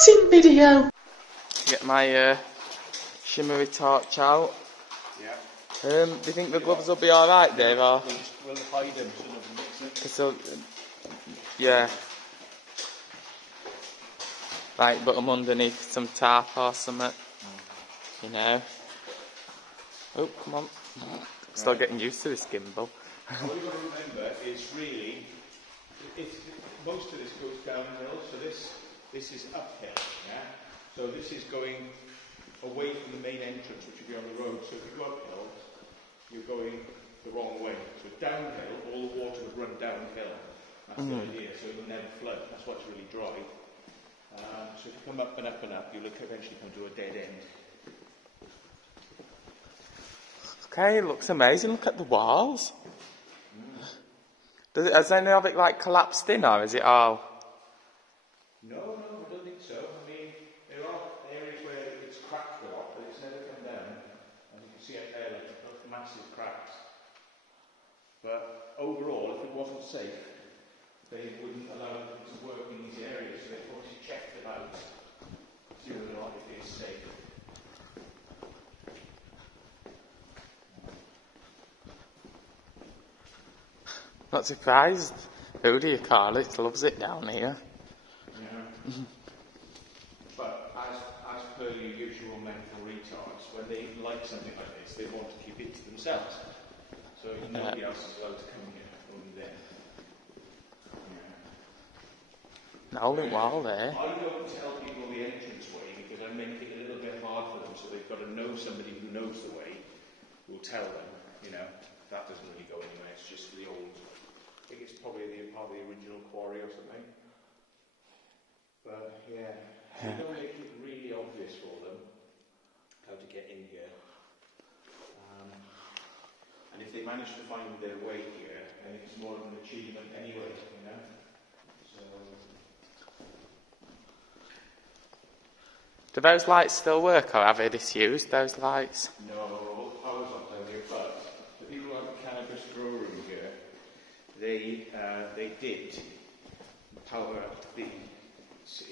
acting video. Get my shimmery torch out. Yeah. Do you think the gloves will be alright, Dave? Or? We'll hide them so nothing mix it. Yeah. Like, put them underneath some tarp or something. You know. Oh, come on. Still getting used to this gimbal. What you've got to remember is really, most of this goes downhill, so this is uphill, yeah? So this is going away from the main entrance, which would be on the road. So if you go uphill, you're going the wrong way. So downhill, all the water would run downhill. That's the idea, so it will never flood. That's why it's really dry. So if you come up and up and up, you'll eventually come to a dead end. Okay, it looks amazing. Look at the walls. Has any of it like collapsed in, or is it all? No, I don't think so. I mean, there are areas where it's cracked a lot, but it's never come down. And you can see up there, like massive cracks. But overall, if it wasn't safe, they wouldn't allow them to work in these areas. So they've obviously checked it out, see whether or not it is safe. Not surprised. Who do you call it? Loves it down here. Yeah. But as per your usual mental retards, when they like something like this, they want to keep it to themselves. So nobody else is allowed to come here, only them. Yeah. No link wall there. I don't tell people the entrance way because I make it a little bit hard for them, so they've got to know somebody who knows the way will tell them, you know, that doesn't really go anywhere, it's just the old, I think it's probably part of the original quarry or something. But yeah, we don't make it really obvious for them how to get in here. And if they manage to find their way here, then it's more of an achievement anyway, you know. So. Do those lights still work, or have they disused those lights? No, all the power's not down here, but the people who have a cannabis grow room here, they did power up the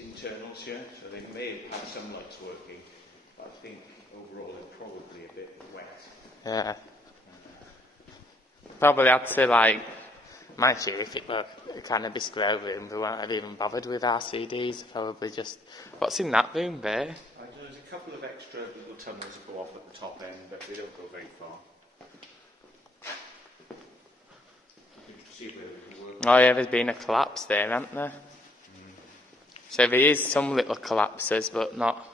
internals here, so they may have had some lights working, but I think overall they're probably a bit wet. Yeah. Probably had to, like, mind you, if it were a cannabis grow room, they wouldn't have even bothered with RCDs, probably just... What's in that room there? There's a couple of extra little tunnels that go off at the top end, but they don't go very far. You can see where we can work. Oh yeah, there's been a collapse there, hasn't there? So there is some little collapses, but not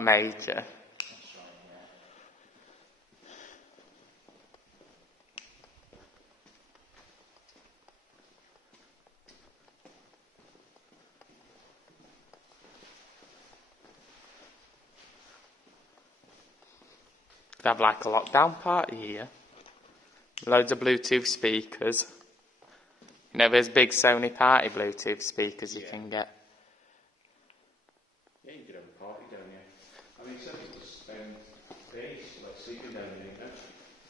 major. They have like a lockdown party here. Loads of Bluetooth speakers. You know, there's big Sony party Bluetooth speakers you can get. Yeah, you could have a party down here. I mean, some people spend days like sleeping down here, you know?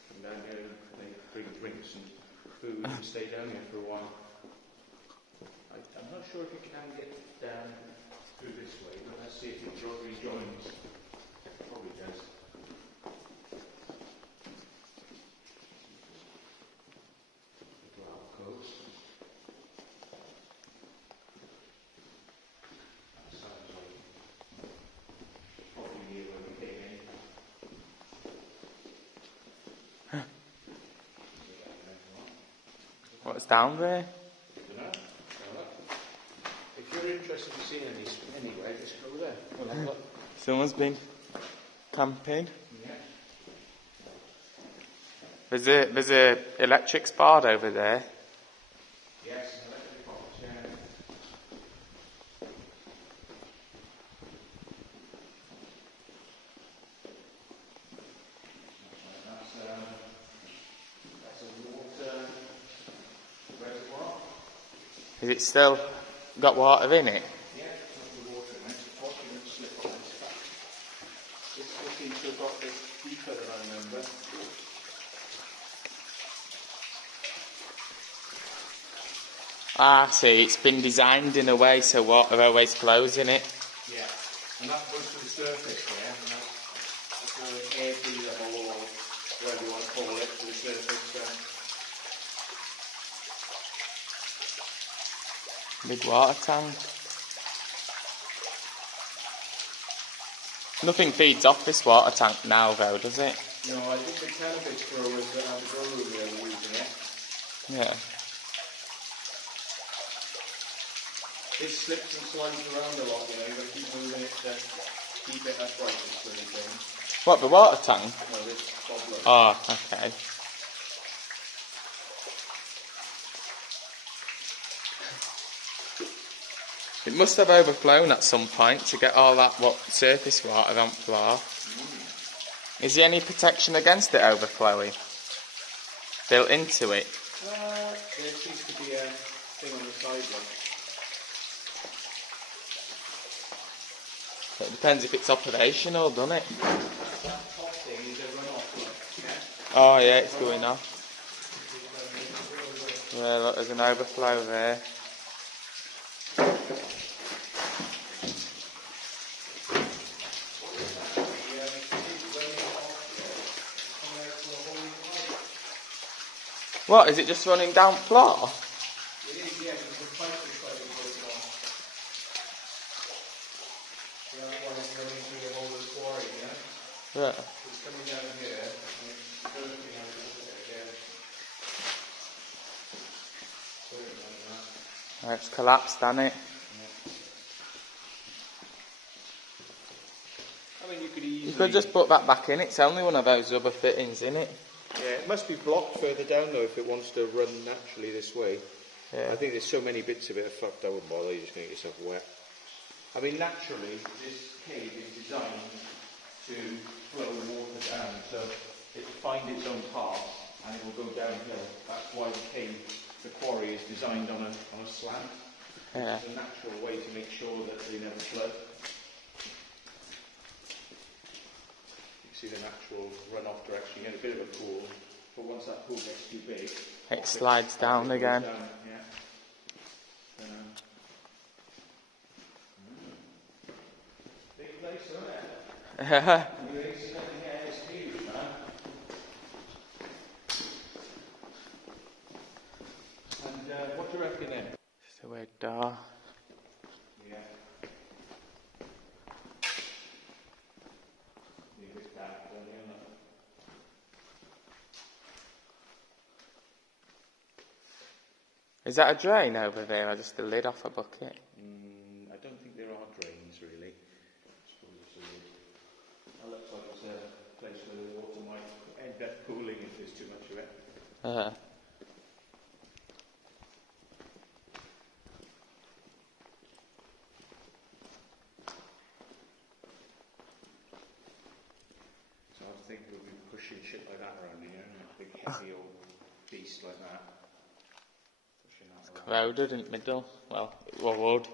Come down here and they bring drinks and food and stay down here for a while. I'm not sure if you can get down through this way, but let's see if it rejoins. It probably does. What's down there? If you're interested in seeing these anyway, just go there. We'll have a look. Someone's been camping. Yeah. There's a electrics board over there. Yes, an electric box, yeah. That's a water reservoir. Is it still got water in it? Yeah, it's got the water in it. It's a 40-minute slip on this back. It's looking to have got a bit deeper than I remember. Ah, see, it's been designed in a way so water always flows in it. And that goes to the surface there, and that's the air breather hole, or whatever you want to call it, to the surface. Big water tank. Nothing feeds off this water tank now though, does it? No, I think the cannabis growers that have the grow room there are using it. Yeah. It slips and slides around a lot, you know, you've got to keep moving it to keep it upright, this sort of thing. What, the water tank? No, this bobbler. Oh, okay. It must have overflown at some point to get all that surface water on floor. Is there any protection against it overflowing? Built into it? There seems to be a thing on the side, like. It depends if it's operational, doesn't it? That top thing is a runoff, yeah? Oh yeah, it's going off. Yeah, look, there's an overflow there. What, is it just running down floor? It is, yeah, because the pipe is slightly broken off. So that's why it's going through the whole of the quarry, yeah? Yeah. It's coming down here, and it's bursting out there again. Sorry about that. It's collapsed, hasn't it? I mean, you could easily... You could just put that back in. It's only one of those rubber fittings, isn't it? Yeah, it must be blocked further down though if it wants to run naturally this way. Yeah. I think there's so many bits of it are fucked, I wouldn't bother, you're just going to get yourself wet. I mean, naturally, this cave is designed to flow water down, so it will find its own path and it will go downhill. That's why the quarry is designed on a slant. Yeah. It's a natural way to make sure that they never flood. See the natural runoff direction. You get a bit of a pool, but once that pool gets too big, it slides down again. Big place, isn't it? Yeah. You ain't sitting here, it's huge, man. And what do you reckon then? Just a weird door. Yeah. Is that a drain over there or just a lid off a bucket? I don't think there are drains really. It looks like it's a place where the water might end up pooling if there's too much of it. So I think we'll be pushing shit like that around here, a big heavy old beast like that. Crowded in the middle. Well, it would.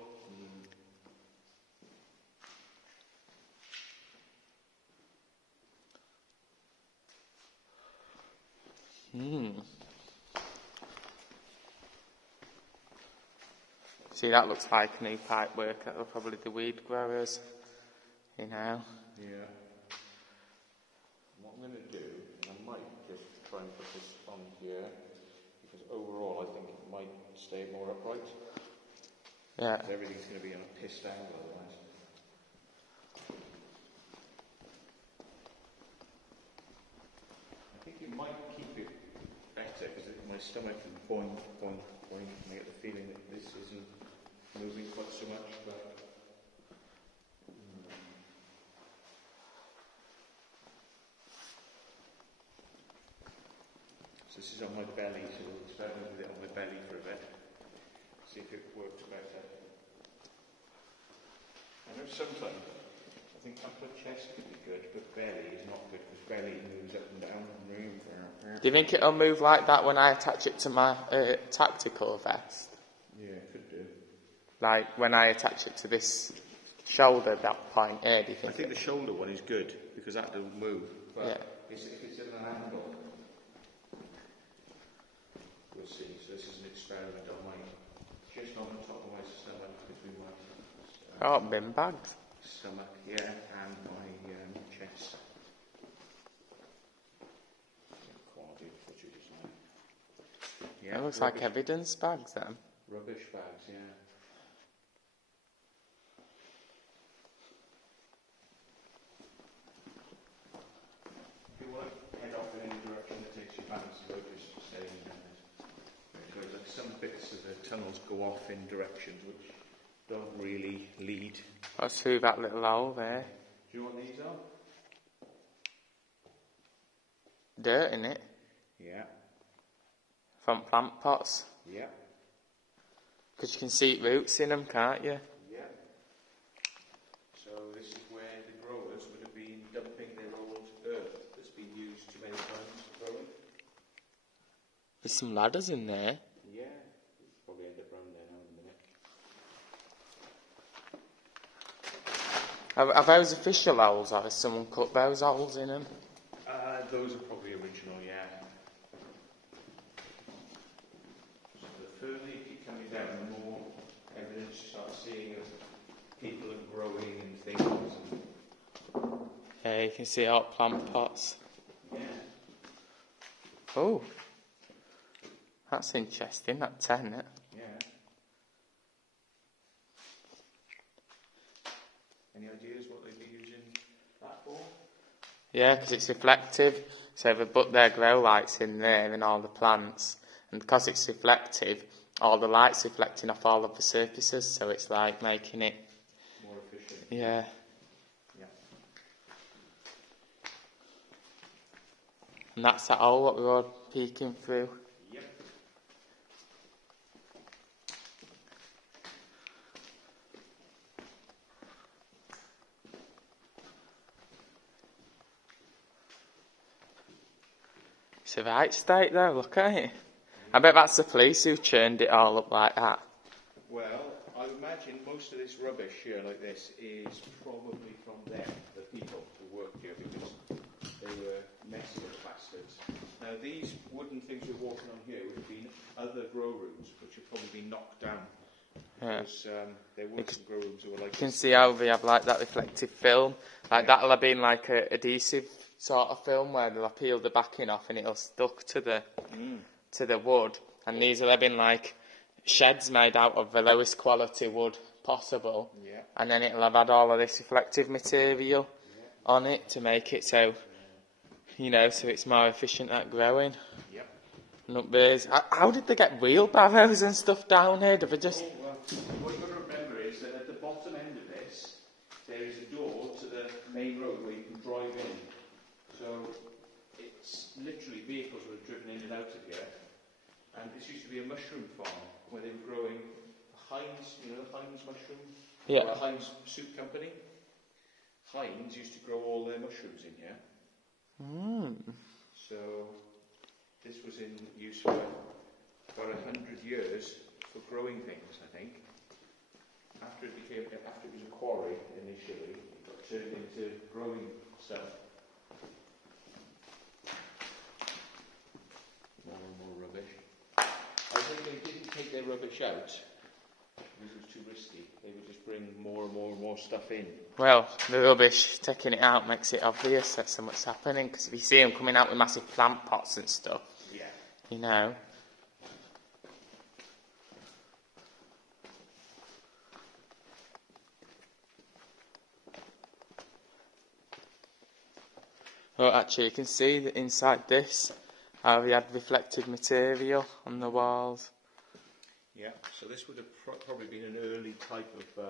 See, that looks like new pipe work. That'll probably the weed growers, you know. Yeah. What I'm going to do, I might just try and put this on here, because overall I think it might stay more upright. Yeah. Everything's going to be on a pissed angle otherwise. I think it might keep it better, because my stomach is boing, boing, boing, and I get the feeling that this isn't moving quite so much, but... So this is on my belly, so we'll experiment with it on my belly for a bit. See if it works better. I know sometimes I think upper chest could be good, but belly is not good, because belly moves up and down. Do you think it'll move like that when I attach it to my tactical vest? Yeah, it could do. Like when I attach it to this shoulder, that point here, do you think? I think the shoulder one is good, because that doesn't move. But yeah. if it's in an angle, we'll see. So this is an experiment on my, just on the top of my stomach between my Oh, bin bags. stomach, yeah, and my chest. Quality of footage, isn't it? Yeah, It looks like evidence bags then. Rubbish bags, yeah. If you want to head off in any direction that takes your fancy, we'll just stay in there. Because like some bits of the tunnels go off in directions which don't really lead. What's through that little hole there? Do you know what these are? Dirt in it. Yeah. From plant pots. Yeah. Because you can see roots in them, can't you? Yeah. So this is where the growers would have been dumping their old earth that's been used too many times growing. There's some ladders in there. Yeah. It's probably end up round there now in a minute. Are those official holes, or has someone cut those holes in them? Those are probably original, yeah. So the further you keep coming down, the more evidence you start seeing of people are growing and things. Yeah, you can see out plant pots. Yeah. Oh, that's interesting, that tent. Yeah. Any ideas what they'd be using that for? Yeah, because it's reflective, so they put their grow lights in there and all the plants, and because it's reflective, all the light's reflecting off all of the surfaces, so it's like making it More efficient. Yeah. Yeah. And that's that hole what we were peeking through. Yep. It's a right state though, look at it. I bet that's the police who churned it all up like that. Well, I imagine most of this rubbish here like this is probably from them, the people who worked here, because they were messy little bastards. Now these wooden things we're walking on here would have been other grow rooms, which have probably been knocked down. Because there were some grow rooms that were like You can see how they have like that reflective film. Like that'll have been like a adhesive sort of film where they'll have peeled the backing off and it'll stuck to the wood. And these will have been like sheds made out of the lowest quality wood possible. Yeah. And then it'll have had all of this reflective material on it to make it so, you know, so it's more efficient at growing. Yep. And up there's, how did they get wheelbarrows and stuff down here? Did they just... Well, what you've got to remember is that at the bottom end of this, there is a door to the main road where you can drive in. So it's literally vehicles would have driven in and out of here. And this used to be a mushroom farm where they were growing Heinz, you know, the Heinz mushroom? Yeah. Or a Heinz soup company. Heinz used to grow all their mushrooms in here. So this was in use for about 100 years for growing things, I think. After it was a quarry initially, it got turned into growing stuff. More and more rubbish. I think they didn't take their rubbish out because it was too risky. They would just bring more and more and more stuff in. Well, the rubbish, taking it out makes it obvious that something's happening, because if you see them coming out with massive plant pots and stuff, Yeah. you know. Well, actually, you can see that inside this, how they had reflective material on the walls. Yeah, so this would have probably been an early type of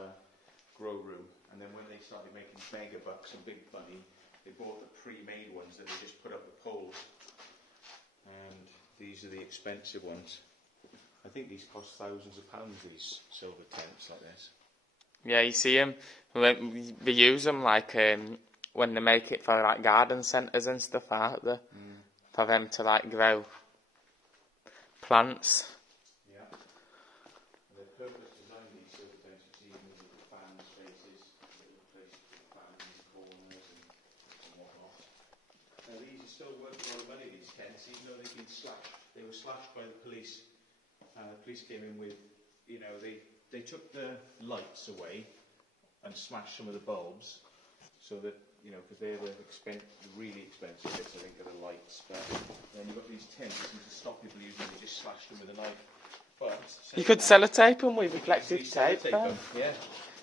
grow room, and then when they started making mega bucks and big money, they bought the pre-made ones that they just put up the poles, and these are the expensive ones. I think these cost thousands of pounds, these silver tents like this. Yeah, you see them, they use them like when they make it for like garden centres and stuff, aren't they? For them to like grow plants. The purpose behind these silver tents is even with the fan spaces, little place to put fans in the corners and whatnot. Now these are still worth a lot of money, these tents, even though they've been slashed. They were slashed by the police. The police came in with, you know, they took the lights away and smash some of the bulbs, so that, you know, because they're the really expensive bits, I think, are the lights. But then you've got these tents, and to stop people using them, you just slash them with a knife. But you could sellotape them with reflective tape, though. Yeah.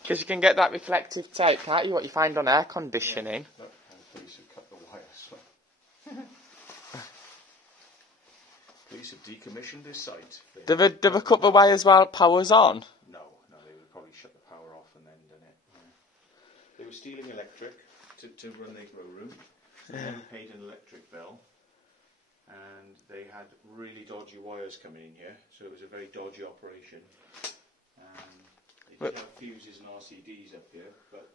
Because you can get that reflective tape, can't you? What you find on air conditioning. Yeah. Look, and the police have cut the wires. Police have decommissioned this site. Do they cut the wires while power's on? No, they would probably shut the power off and then done it. Yeah. They were stealing electric to run their grow room. So they paid an electric bill, and they had really dodgy wires coming in here, so it was a very dodgy operation. They did have fuses and RCDs up here, but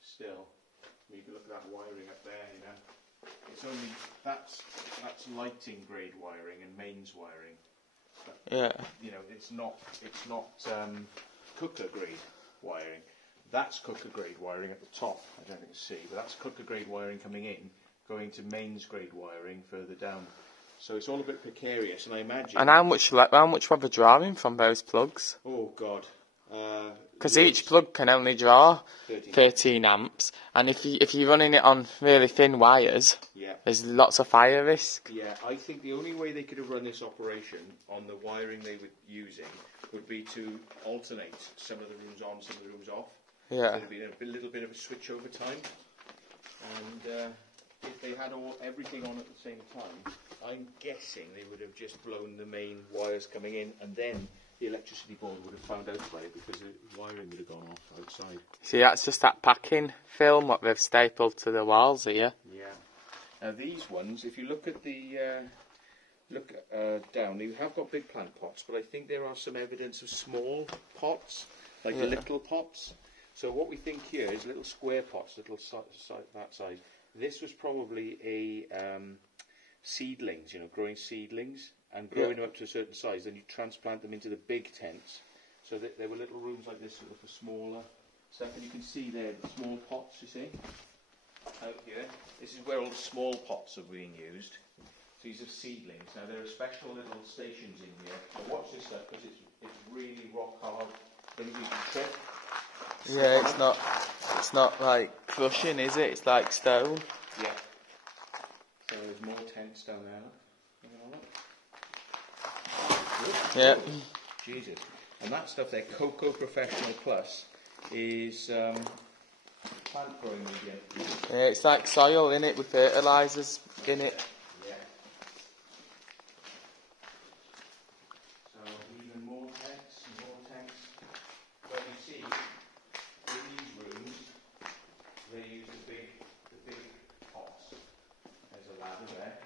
still, you can look at that wiring up there, you know. It's only, that's lighting grade wiring and mains wiring. But, Yeah. you know, it's not cooker grade wiring. That's cooker grade wiring at the top. I don't think you see, but that's cooker grade wiring coming in, going to mains grade wiring further down. So it's all a bit precarious, and I imagine. And how much were they drawing from those plugs? Oh God. Because each plug can only draw 13 amps, and if you're running it on really thin wires, there's lots of fire risk. Yeah, I think the only way they could have run this operation on the wiring they were using would be to alternate some of the rooms on, some of the rooms off. Yeah. So there'd be a little bit of a switch over time, and if they had everything on at the same time, I'm guessing they would have just blown the main wires coming in, and then the electricity board would have found out about it, because the wiring would have gone off outside. See, that's just that packing film what they've stapled to the walls here. Yeah. Now these ones, if you look at the down, you have got big plant pots, but I think there are some evidence of small pots, like the little pots. So what we think here is little square pots, little that size. This was probably a seedlings, you know, growing seedlings. And growing them up to a certain size, then you transplant them into the big tents. So that there were little rooms like this for smaller stuff. And you can see there the small pots, you see, out here. This is where all the small pots are being used. So these are seedlings. Now there are special little stations in here. Now watch this stuff, because it's really rock hard. Things you can trip. Yeah, it's not like crushing, is it? It's like stone. Yeah. So there's more tents down there. Look. Yeah. Jesus. And that stuff there, Cocoa Professional Plus, is plant growing medium. Yeah, it's like soil, in it, with fertilisers in it. Yeah. So even more tanks, But you see, in these rooms, they use the big pots. There's a ladder there,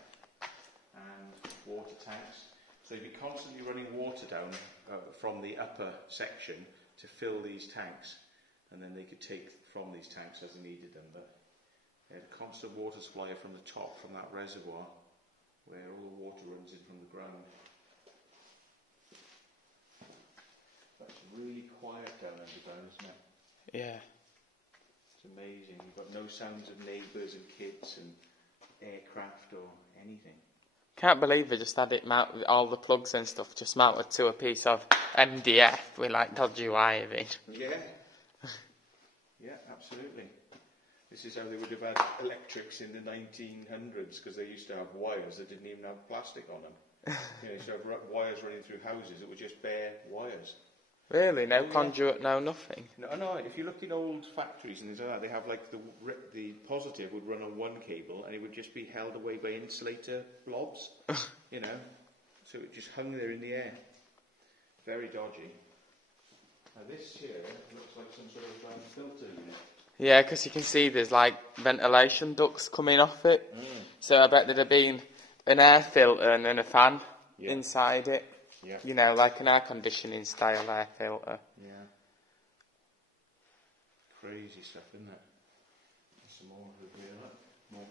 and water tanks. So you'd be constantly running water down from the upper section to fill these tanks, and then they could take from these tanks as they needed them. But they had a constant water supply from the top, from that reservoir, where all the water runs in from the ground. That's really quiet down underground, isn't it? Yeah. It's amazing. You've got no sounds of neighbours and kids and aircraft or anything. Can't believe they just had it mounted, all the plugs and stuff just mounted to a piece of MDF with like dodgy wiring. Yeah. Yeah, absolutely. This is how they would have had electrics in the 1900s, because they used to have wires that didn't even have plastic on them. You know, you used to have wires running through houses that were just bare wires. Really? No conduit, no nothing? No, if you looked in old factories and things like that, they have like the positive would run on one cable, and it would just be held away by insulator blobs, you know, so it just hung there in the air. Very dodgy. Now this here looks like some sort of filter unit. Yeah, because you can see there's like ventilation ducts coming off it. So I bet there'd have been an air filter and then a fan inside it. Yeah. You know, like an air conditioning style air filter. Yeah. Crazy stuff, isn't it? Some more over here, look. More.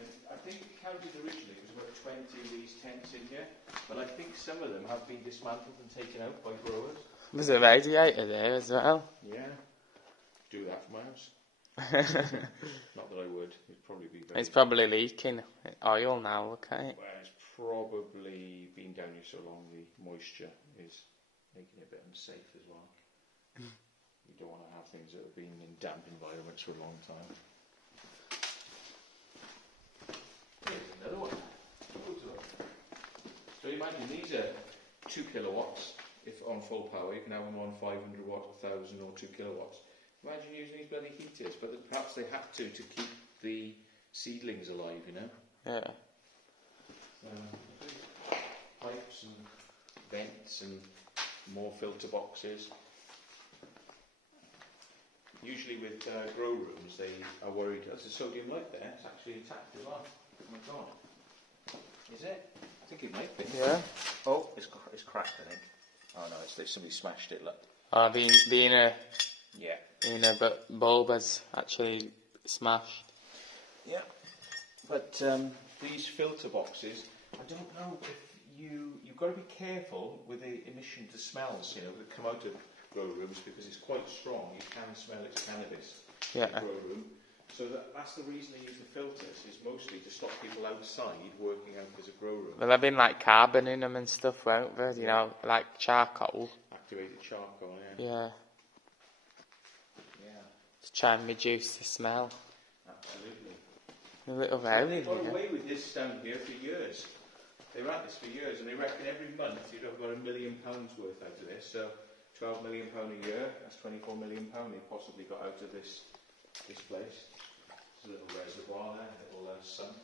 And I think it counted originally, there was about 20 of these tents in here, but I think some of them have been dismantled and taken out by growers. There's a radiator there as well. Yeah. Do that for my house. Not that I would. It'd probably be very... It's probably leaking oil now, look at it. Well, it's probably been down here so long, the moisture is making it a bit unsafe as well. You You don't want to have things that have been in damp environments for a long time. Here's another one. So imagine these are 2 kilowatts. If on full power, you can have them on 500 watt, 1000 or 2 kilowatts. Imagine using these bloody heaters, but perhaps they have to keep the seedlings alive, you know? Yeah. Pipes and vents and more filter boxes. Usually with grow rooms, they are worried. There's a sodium light there. It's actually intact as well. Oh my god. Is it? I think it might be. Yeah. Oh, it's cracked, I think. Oh no, it's like somebody smashed it. Look. The inner. Yeah. Inner bulb has actually smashed. Yeah. But these filter boxes, I don't know if you've got to be careful with the emission to smells, you know, that come out of grow rooms because it's quite strong. You can smell its cannabis in a grow room. So that's the reason they use the filters, is mostly to stop people outside working out as a grow room. Well, there've been like carbon in them and stuff, won't there? You know, like charcoal. Activated charcoal, yeah. Yeah. Yeah. To try and reduce the smell. Absolutely. A little very. They got away with this down here for years. They ran this for years, and they reckon every month you'd have got £1 million worth out of this. So £12 million a year, that's £24 million they possibly got out of this place. There's a little reservoir there, a little sump.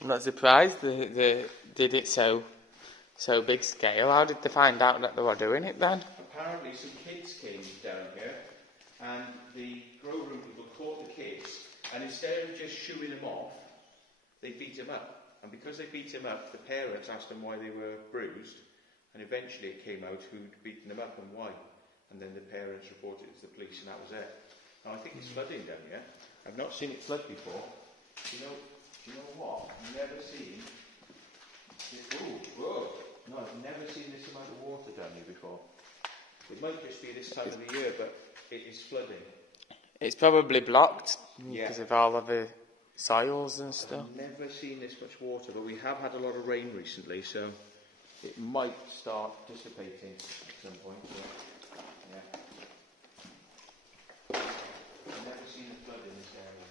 I'm not surprised they did it so big scale. How did they find out that they were doing it then? Apparently some kids came down here, and the grow room people caught the kids, and instead of just shooing them off, they beat them up. And because they beat them up, the parents asked them why they were bruised, and eventually it came out who'd beaten them up and why. And then the parents reported it to the police, and that was it. Now I think it's flooding down here. I've not seen it flood before. Do you know what? I've never seen this. Whoa. No, I've never seen this amount of water down here before. It might just be this time of the year, but it is flooding. It's probably blocked because of all of the soils and stuff. I've never seen this much water, but we have had a lot of rain recently, so it might start dissipating at some point. Yeah. I've never seen a flood in this area.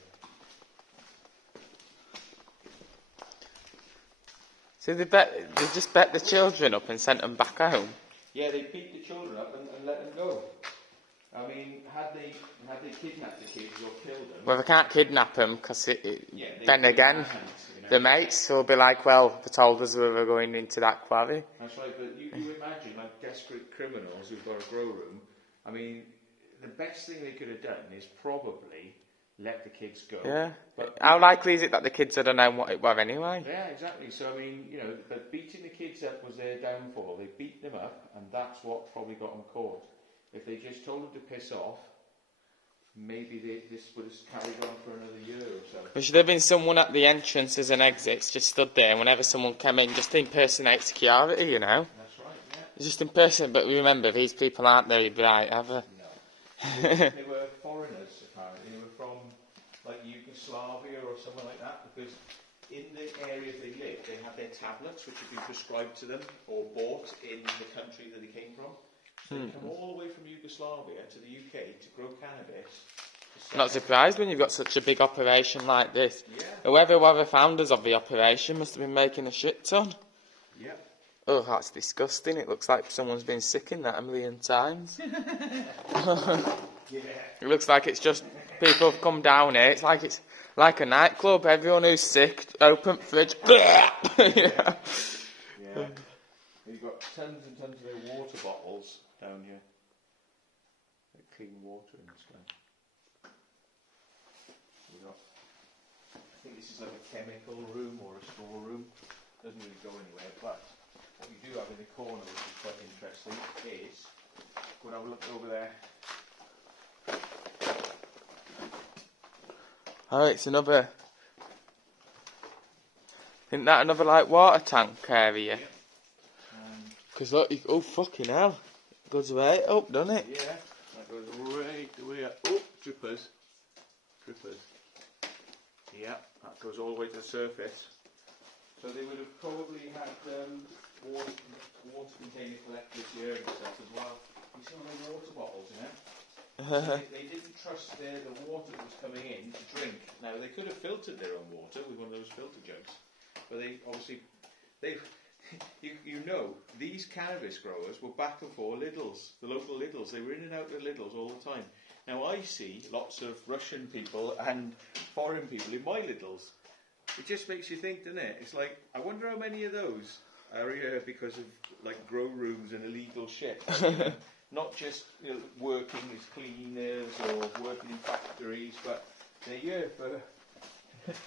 So they just bet the children up and sent them back home? Yeah, they beat the children up and let them go. I mean, had they kidnapped the kids or killed them... Well, they can't kidnap them because then again, the mates will be like, well, they told us we were going into that quarry. That's right, but you imagine, like, desperate criminals who've got a grow room. I mean, the best thing they could have done is probably let the kids go. Yeah. But how likely is it that the kids would have known what it was anyway? Yeah, exactly. So, I mean, you know, but beating the kids up was their downfall. They beat them up, and that's what probably got them caught. If they just told them to piss off, maybe this would have carried on for another year or so. There should have been someone at the entrances and exits, just stood there, and whenever someone came in, just to impersonate security, you know? That's right, yeah. Just impersonate, but remember, these people aren't very bright, ever. No. They were foreigners, apparently. They were from, like, Yugoslavia or somewhere like that, because in the areas they lived, they had their tablets, which had been prescribed to them or bought in the country that they came from. So they come all the way from Yugoslavia to the UK to grow cannabis. I'm not surprised when you've got such a big operation like this. Yeah. Whoever were the founders of the operation must have been making a shit ton. Yeah. Oh, that's disgusting. It looks like someone's been sick in that 1,000,000 times. Yeah. It looks like it's just people have come down here. It's like a nightclub. Everyone who's sick, open fridge. Yeah. You've got tons and tons of their water bottles down here. Like clean water in this guy. I think this is like a chemical room or a storeroom. Doesn't really go anywhere, but what we do have in the corner, which is quite interesting, is go and have a look over there. Oh, it's another. Isn't that another like water tank area? Yeah. Because look, oh fucking hell, it goes right up, doesn't it? Yeah, that goes right the way up. Oh, drippers. Yeah, that goes all the way to the surface. So they would have probably had water container collectors here and stuff as well. You see all the water bottles, you know? So they didn't trust the water that was coming in to drink. Now, they could have filtered their own water with one of those filter jugs, but they obviously, you know, these cannabis growers were back and forth Lidl's, the local Lidl's. They were in and out of Lidl's all the time. Now, I see lots of Russian people and foreign people in my Lidl's. It just makes you think, doesn't it? It's like, I wonder how many of those are here because of, like, grow rooms and illegal shit. You know? Not just, you know, working as cleaners or working in factories, but they're here for...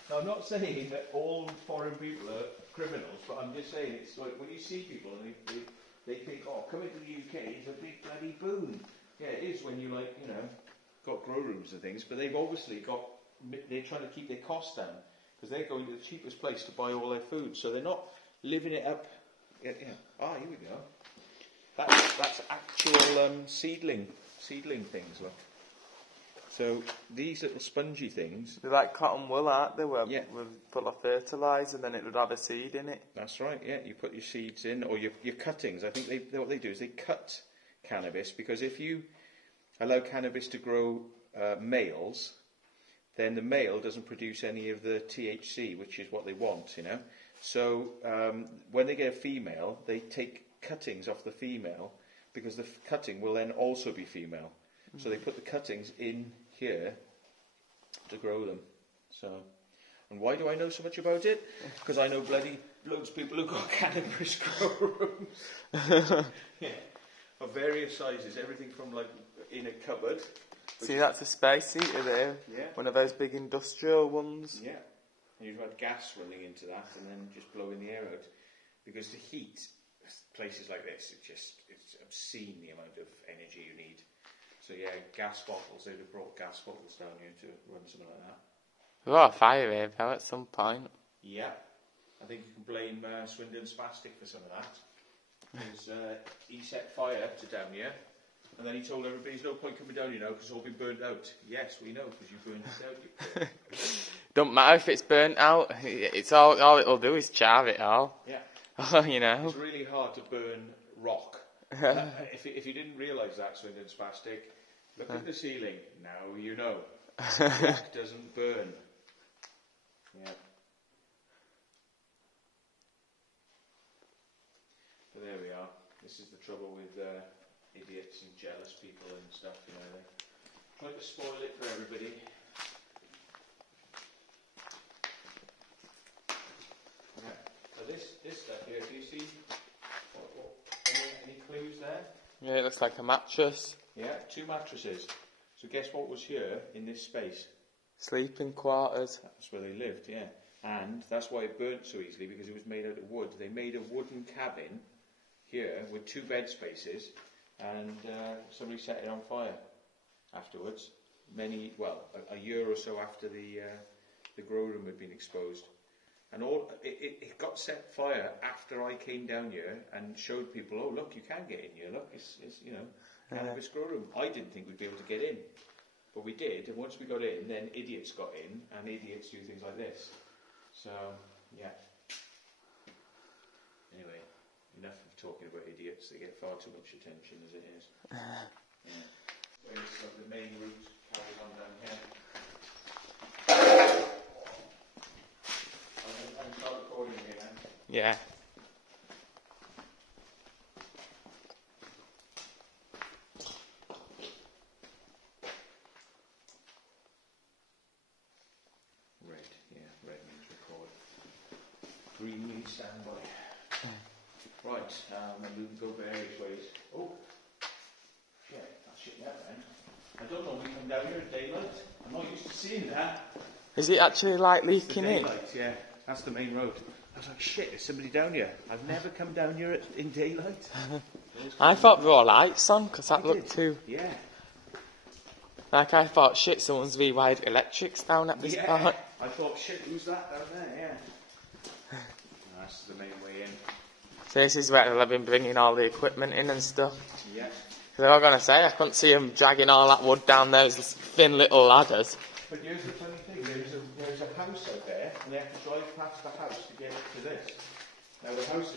Now, I'm not saying that all foreign people are criminals, but I'm just saying it's like when you see people and they think, oh, coming to the UK is a big bloody boon. Yeah, it is when you, like, you know, got grow rooms and things, but they've obviously got... They're trying to keep their costs down because they're going to the cheapest place to buy all their food, so they're not living it up. Yeah. Ah, here we go. That's actual seedling things, look. So these little spongy things... They're like cotton wool, aren't they? Yeah. With full of fertiliser, then it would have a seed in it. That's right, yeah. You put your seeds in, or your cuttings. I think what they do is they cut cannabis, because if you allow cannabis to grow males, then the male doesn't produce any of the THC, which is what they want, you know. So when they get a female, they take cuttings off the female, because the cutting will then also be female. So they put the cuttings in here to grow them. So, and why do I know so much about it? Because I know bloody loads of people who've got cannabis grow rooms. Yeah, of various sizes, everything from like in a cupboard. See, that's a space heater there. Yeah. One of those big industrial ones. Yeah. And you've had gas running into that and then just blowing the air out. Because to heat places like this, it's obscene the amount of energy you need. So yeah, gas bottles, they'd have brought gas bottles down here to run something like that. We've got a fire here, though, at some point. Yeah. I think you can blame Swindon Spastic for some of that. Because he set fire to down here, and then he told everybody there's no point coming down here now because it's all been burnt out. Yes, we know, because you burned it out. Don't matter if it's burnt out, it's all it'll do is char it all. Yeah. You know. It's really hard to burn rock. If you didn't realise that, Swindon Spastic, look at the ceiling. Now you know. Rock doesn't burn. Yeah. But there we are. This is the trouble with idiots and jealous people and stuff, you know. They try to spoil it for everybody. Yeah. So this stuff here, do you see any clues there? Yeah, it looks like a mattress. Yeah, 2 mattresses. So guess what was here in this space? Sleeping quarters. That's where they lived, yeah. And that's why it burnt so easily, because it was made out of wood. They made a wooden cabin here with 2 bed spaces, and somebody set it on fire afterwards. A year or so after the grow room had been exposed. And it got set fire after I came down here and showed people, oh look, you can get in here, look, it's you know, cannabis grow room. I didn't think we'd be able to get in, but we did, and once we got in, then idiots got in, and idiots do things like this. So, yeah. Anyway, enough of talking about idiots, they get far too much attention as it is. Yeah. So it's like the main route carries on down here. I'm start recording here now. Yeah. Red means record. Green means standby. Right, and we can go various ways. Oh, yeah, that's shit there, man. I don't normally come down here at daylight. I'm not used to seeing that. Is it actually like leaking in? Daylight, yeah. That's the main road. I was like, shit, there's somebody down here. I've never come down here in daylight. I thought there were lights on, because that looked too... Yeah. Like I thought, shit, someone's rewired electrics down at this part. I thought, shit, who's that down there? Yeah. That's the main way in. So this is where they've been bringing all the equipment in and stuff. Yeah. They're all going to say, I couldn't see them dragging all that wood down those thin little ladders. But here's the funny thing, there's a house out there, and they have to drive past the house to get to this. Now the house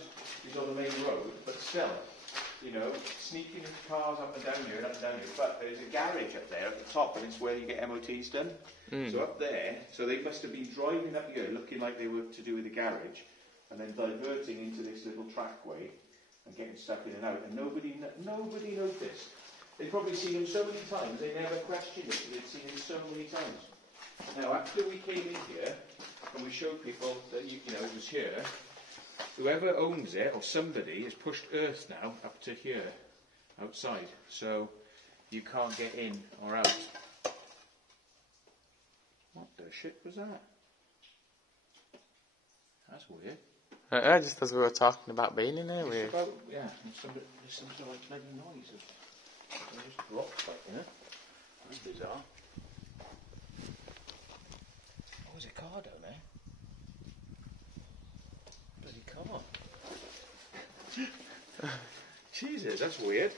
is on the main road, but still, you know, sneaking into cars up and down here and up and down here. But there's a garage up there at the top, and it's where you get MOTs done. So up there, so they must have been driving up here looking like they were to do with the garage, and then diverting into this little trackway and getting stuck in and out. And nobody noticed. They'd probably seen him so many times, they never questioned it, but they'd seen him so many times. Now, after we came in here, and we showed people that, you know, it was here, whoever owns it, or somebody, has pushed earth now up to here, outside. So, you can't get in or out. What the shit was that? That's weird. Just as we were talking about being in here, There's some sort of like bloody noise. It just dropped back, you know? That's bizarre. Oh, there's a car down there. Bloody car. Jesus, that's weird.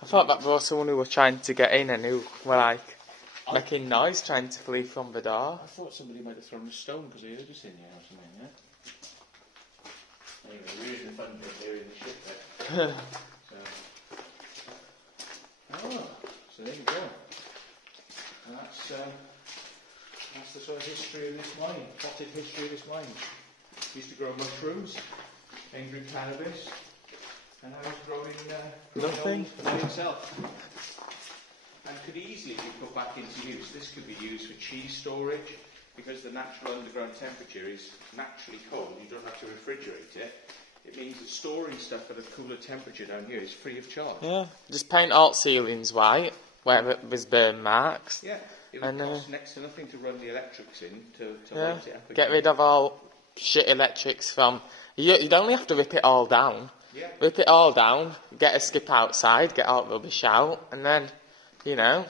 I thought that was someone who were trying to get in and who were like making noise trying to flee from the door. I thought somebody might have thrown a stone because they heard us in here or something, yeah? Anyway, we're in the fun bit here in the ship there. So there you go. And that's the sort of history of this mine, potted history of this mine. Used to grow mushrooms, then grew cannabis, and now it's growing Nothing by itself. And could easily be put back into use. This could be used for cheese storage, because the natural underground temperature is naturally cold. You don't have to refrigerate it. It means that storing stuff at a cooler temperature down here is free of charge. Yeah, just paint all ceilings white where there's burn marks. Yeah, it would cost next to nothing to run the electrics in to light it up again. Get rid of all shit electrics from... You'd only have to rip it all down. Yeah. Rip it all down, get a skip outside, get all the rubbish out, and then, you know,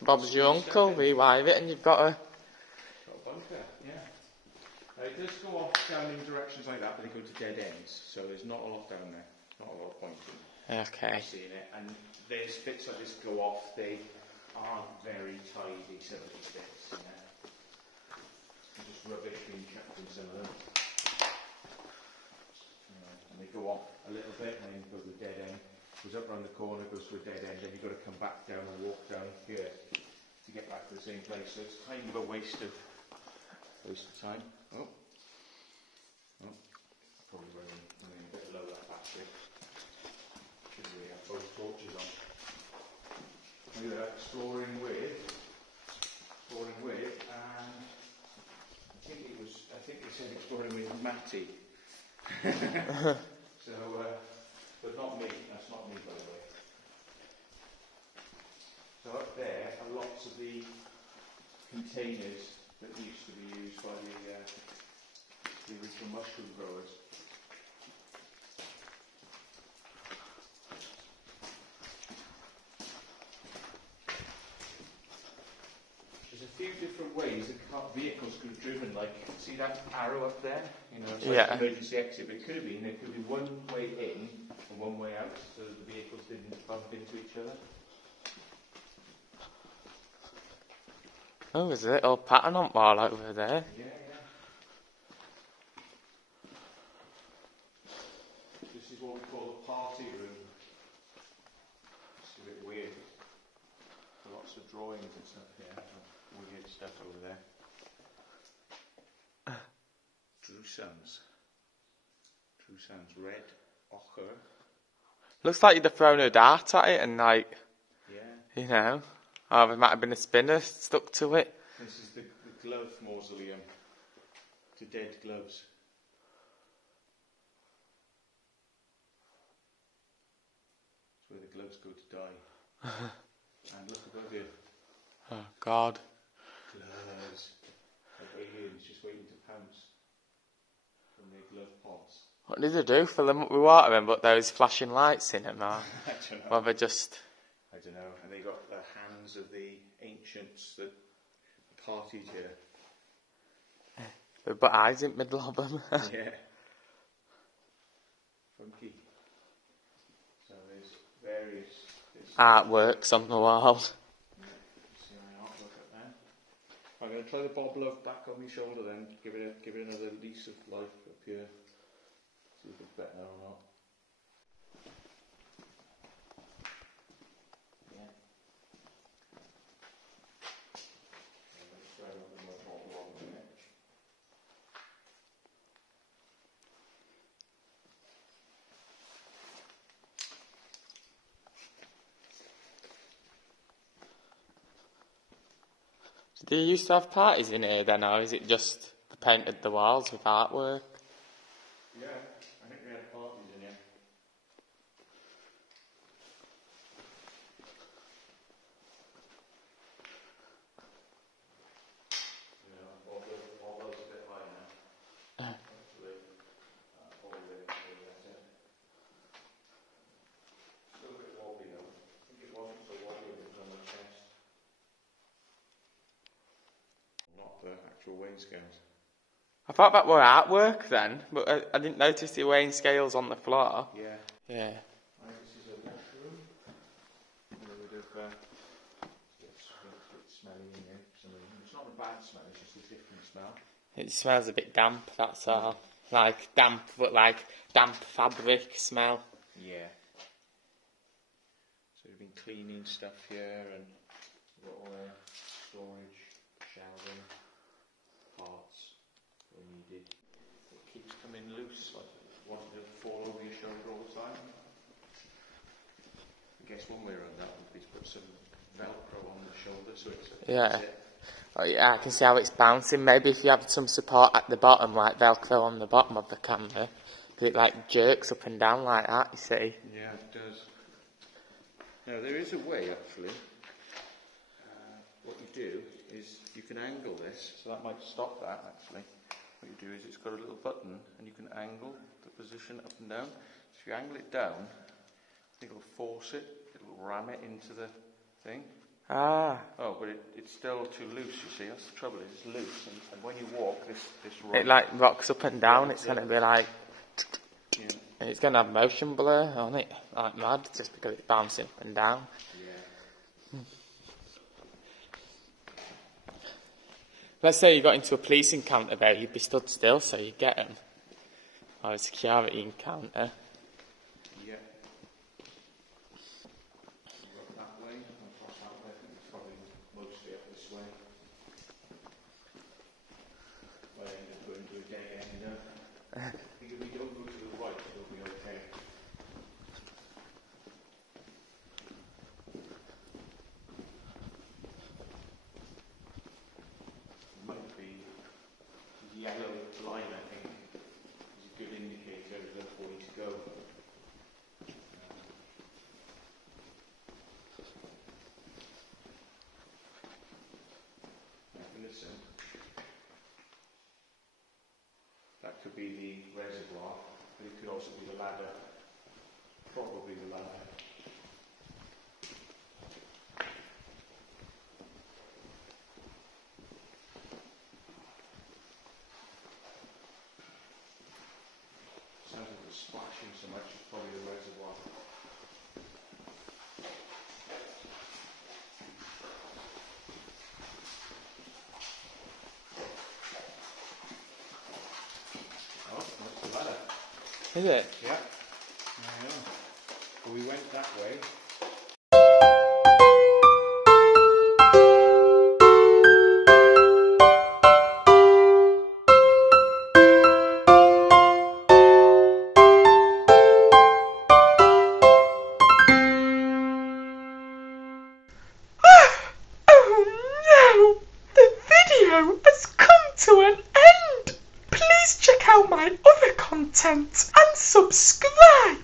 Bob's your uncle, rewire it, and you've got a... bunker, yeah. It does go off down in directions like that, but they go to dead ends, so there's not a lot down there. Not a lot of point in seeing it. And there's bits like this go off, they aren't very tidy, some of these bits, you know. There's just rubbish being chucked in some of them. And they go off a little bit, and then go to a dead end. Goes up round the corner, goes to a dead end, then you've got to come back down and walk down here to get back to the same place. So it's kind of a waste of time. Probably running a bit low that battery. Should we have both torches on? Look at that, exploring with, and I think it said exploring with Matty. So, but not me. That's not me, by the way. So up there are lots of the containers that used to be used by the original mushroom growers. There's a few different ways that vehicles could have driven, like, see that arrow up there? You know, it's like an emergency exit, but it could have been, there could be one way in and one way out, so that the vehicles didn't bump into each other. Oh, there's a little pattern on the wall over there. Yeah. This is what we call a party room. It's a bit weird. Lots of drawings and stuff here. Weird stuff over there. True Sons, red ochre. Looks like you'd have thrown a dart at it and, like, you know, or there might have been a spinner stuck to it. This is the glove mausoleum to dead gloves. It's where the gloves go to die. And look above you. Oh, God. Gloves. Like aliens just waiting to pounce from their glove pots. What did they do? Fill them up with water then, but there was flashing lights in them, or... I don't know. Well, they just... I don't know. And they got the hands of the ancients that partied here. They've got eyes in the middle of them. Yeah. Funky. So there's various... Artworks on the wall. Yeah, you see my artwork up there. I'm going to try the bob love back on my shoulder then, give it another lease of life up here. See if it's better or not. Yeah. Let's try it with my bob love in it. Do you used to have parties in here then, or is it just painted the walls with artwork? Yeah, I think we had parties in here. Yeah, all those a bit high now. Actually, probably better. Still a bit wobbly though. I think it wasn't so wobbly when it was on the chest. Not the actual weighing scales. I thought that were artwork then, but I didn't notice the weighing scales on the floor. Yeah. Yeah. Right, this is a washroom. A little bit of it's smelly in here for some reason. It's not a bad smell, it's just a different smell. It smells a bit damp, that's all. Like damp, but like damp fabric smell. Yeah. So we've been cleaning stuff here and we've got all the storage, shelving, parts we needed. It keeps coming loose, like it wanted to fall over your shoulder all the time. I guess one way around that would be to put some Velcro on the shoulder so it's Yeah. Oh yeah, I can see how it's bouncing. Maybe if you have some support at the bottom, like Velcro on the bottom of the camera, it like jerks up and down like that, you see. Yeah, it does. Now there is a way actually. What you do is you can angle this, so that might stop that actually. What you do is it's got a little button and you can angle the position up and down. So if you angle it down, it'll force it, it'll ram it into the thing. Ah. Oh, but it's still too loose, you see, that's the trouble, it's loose, and when you walk, this It like rocks up and down, it's going to be like... Yeah. It's going to have motion blur on it, like mad, just because it's bouncing up and down. Yeah. Let's say you got into a police encounter there, you'd be stood still so you get them. Or a security encounter. Yeah. Go that way, and cross that way, I think it's probably mostly up this way. Well, I end up going to a dead end, you know. I think if we don't go to the right, it'll be okay. It might be the yellow line, I think, is a good indicator of the way to go. Listen, that could be the reservoir, but it could also be the ladder. Probably the ladder. Sounds like it's splashing so much, it's probably the reservoir. Oh, that's the ladder. Is it? Yeah. Well, we went that way. Oh no! The video has come to an end! Please check out my other content and subscribe!